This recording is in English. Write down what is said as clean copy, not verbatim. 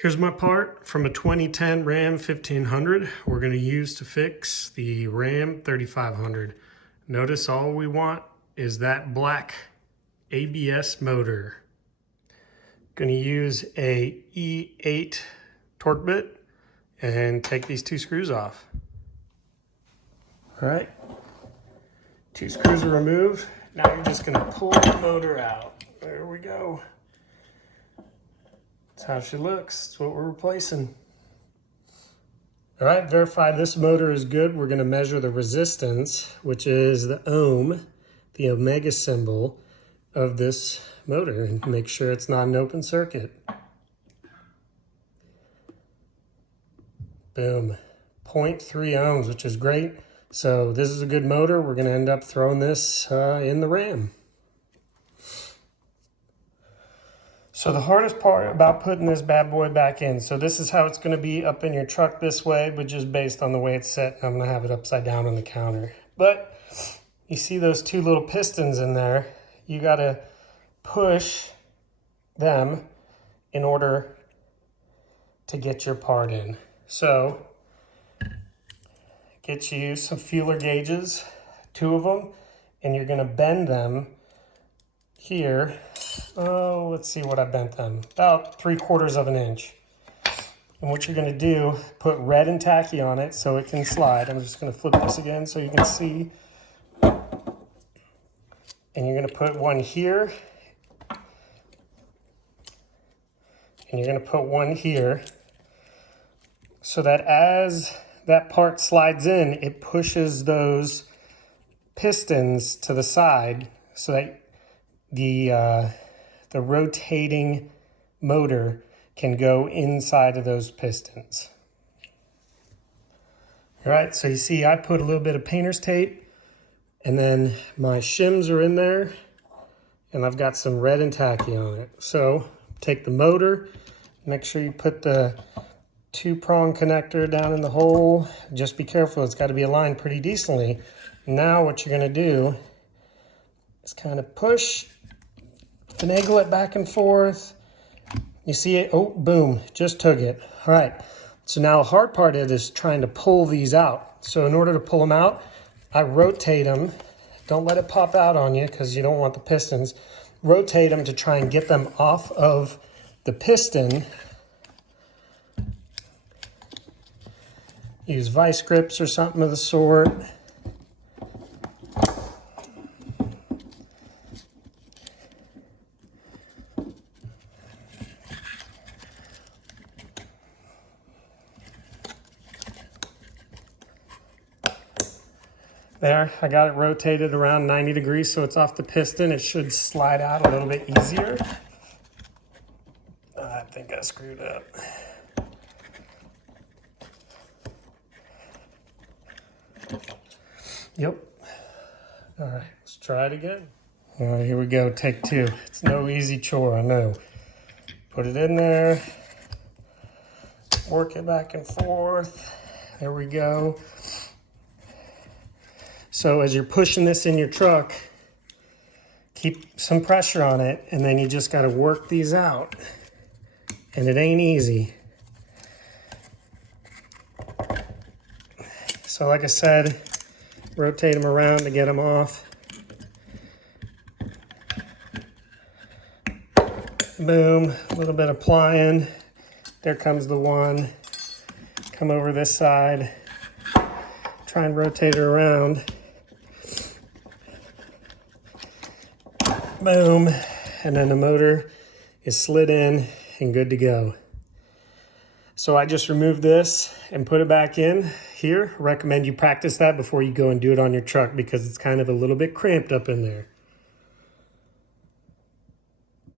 Here's my part from a 2010 Ram 1500 we're going to use to fix the Ram 3500. Notice all we want is that black ABS motor. Going to use a E8 torque bit and take these two screws off. All right, two screws are removed. Now you're just going to pull the motor out. There we go. That's how she looks. That's what we're replacing. All right, verify this motor is good. We're going to measure the resistance, which is the ohm, the omega symbol of this motor, and make sure it's not an open circuit. Boom, 0.3 ohms, which is great. So this is a good motor. We're going to end up throwing this in the Ram. So the hardest part about putting this bad boy back in, so this is how it's going to be up in your truck this way, but just based on the way it's set, I'm going to have it upside down on the counter. But you see those two little pistons in there, you got to push them in order to get your part in. So get you some feeler gauges, 2 of them, and you're going to bend them here. Oh, let's see what I bent them. About 3/4 of an inch. And what you're going to do, put red and tacky on it so it can slide. I'm just going to flip this again so you can see. And you're going to put one here. And you're going to put one here. So that as that part slides in, it pushes those pistons to the side so that the rotating motor can go inside of those pistons. All right, so you see I put a little bit of painter's tape, and then my shims are in there, and I've got some red and tacky on it. So take the motor, make sure you put the 2-prong connector down in the hole. Just be careful, it's got to be aligned pretty decently. Now what you're going to do is kind of push, finagle it back and forth. You see it? Oh, boom, just took it. All right, so now the hard part is trying to pull these out. So in order to pull them out, I rotate them. Don't let it pop out on you because you don't want the pistons. Rotate them to try and get them off of the piston. Use vice grips or something of the sort. There, I got it rotated around 90 degrees so it's off the piston. It should slide out a little bit easier. I think I screwed up. Yep. All right, let's try it again. All right, here we go, take 2. It's no easy chore, I know. Put it in there, work it back and forth. There we go. So as you're pushing this in your truck, keep some pressure on it, and then you just got to work these out. And it ain't easy. So like I said, rotate them around to get them off. Boom, a little bit of plying. There comes the one. Come over this side. Try and rotate it around. Boom, and then the motor is slid in and good to go. So I just removed this and put it back in here. I recommend you practice that before you go and do it on your truck because it's kind of a little bit cramped up in there.